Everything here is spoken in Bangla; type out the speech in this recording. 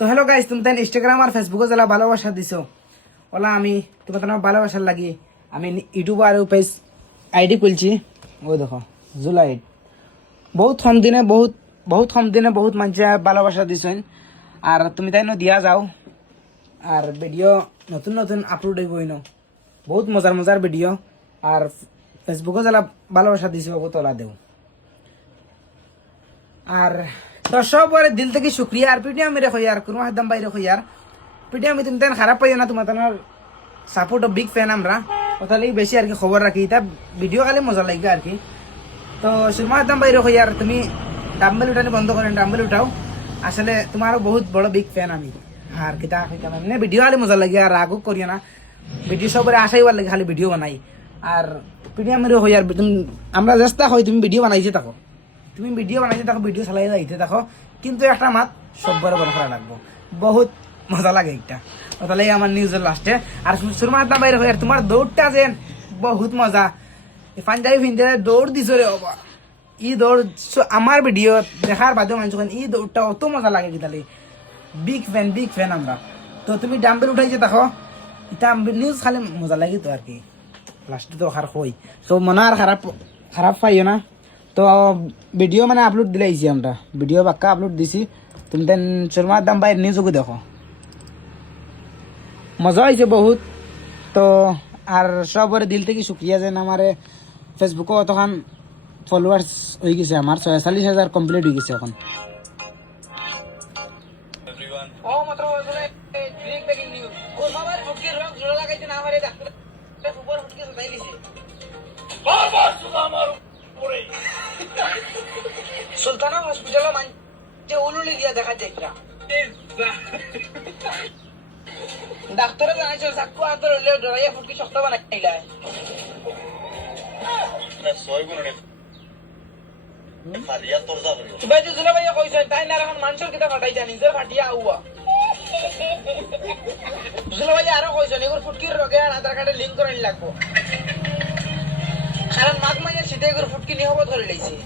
তো হ্যালো গাইস, তুমি তাই ইনস্টাগ্রাম আর ফেসবুকে যারা ভালোবাসা দিছো ওলা আমি তোমার তোমার ভালোবাসার লাগি আমি ইউটিউব আর পেজ আইডি খুলছি। ওই দেখো জুলাই বহুত কম দিনে বহুত মানুষে ভালোবাসা দিছেন আর তুমি তাই দিয়া যাও আর ভিডিও নতুন নতুন আপলোড হইবই ন বহুত মজার মজার ভিডিও আর ফেসবুকে যারা ভালোবাসা দিছো ওকে তোলা দেও আর তো সবার দিল থেকে শুক্রিয়া আর পিটিএম আমি রেখো ইয়ার কোনো একদম বাইরে রেখো ইয়ার পিটিএম আমি তুমি তেন খারাপ পাইও না তোমার তোমার সাপোর্ট বিগ ফ্যান আমরা ওটালে বেশি আর কি খবর রাখি তা ভিডিও খালি মজা লাগবে আর কি। তো সুরমা একদম বাইরে রেখো ইয়ার তুমি ডাম্বেল উঠানি বন্ধ করেন ডাম্বেল উঠাও আসলে তোমারও বহুত বড় বিগ ফ্যান আমি আর কিতা মানে ভিডিও খালি মজা লাগে আর রাগও করিও না ভিডিও সবাই আশাইবার লাগে খালি ভিডিও বানাই আর পিটিএম রেখো ইয়ার আমরা চেষ্টা হয় তুমি ভিডিও বানাইছে থাকো তুমি ভিডিও বানাইতে দেখো ভিডিও চালাই যাইতে দেখো কিন্তু একটা মাত সব্বার বড় করা লাগবো বহুত মজা লাগে একটা তাহলে আমার নিউজের লাস্টে আর সুরমার দাম বাইরে হয়ে তোমার দৌড়টা যে বহুত মজা পাঞ্জাবি ভিন্দে দৌড় দিছো রে বাবা ই দৌড় আমার ভিডিও দেখার বাদেও মানুষ ই দৌড়টা অত মজা লাগে তাহলে বিগ ফ্যান আমরা। তো তুমি ডাম্বেল উঠাইছে দেখো এটা নিউজ খালি মজা লাগে তো আর কি লাস্টে তো খার হই তো মনে আর খারাপ পাইও না। তো ভিডিও মানে আপলোড দিলে আইছি আমরা ভিডিও বাক্কা আপলোড দিছি তুমি তেন শর্মার দাম বাইর নিউজকে দেখো মজা হয়েছে বহুত। তো আর সবার দিল থেকে শুক্রিয়া যেন আমার ফেসবুকে অতখান ফলোয়ার্স হয়ে গেছে আমার 46,000 কমপ্লিট হয়ে গেছে এখন। সুলতানা হসপিটাল মানছে উলুলি দিয়া দেখা যায় ডাক্তারে জানাইছে চাকু হাতের হইলে ডরাইয়া ফুটকি শক্ত বানাইলা জুলা ভাইয়া কইছে তাই না এখন মানুষের কিতা ফাটাইছা নিজের ফাটিয়া আউয়া জুলা ভাইয়া আরো কইছে এগুলো ফুটকির রোগে আর আধার কার্ডে লিঙ্ক করে লাগবো কারণ মাঘ মাইয়ের শীতে এগুলো ফুটকি নিয়ে হবো ধরে লাইছে।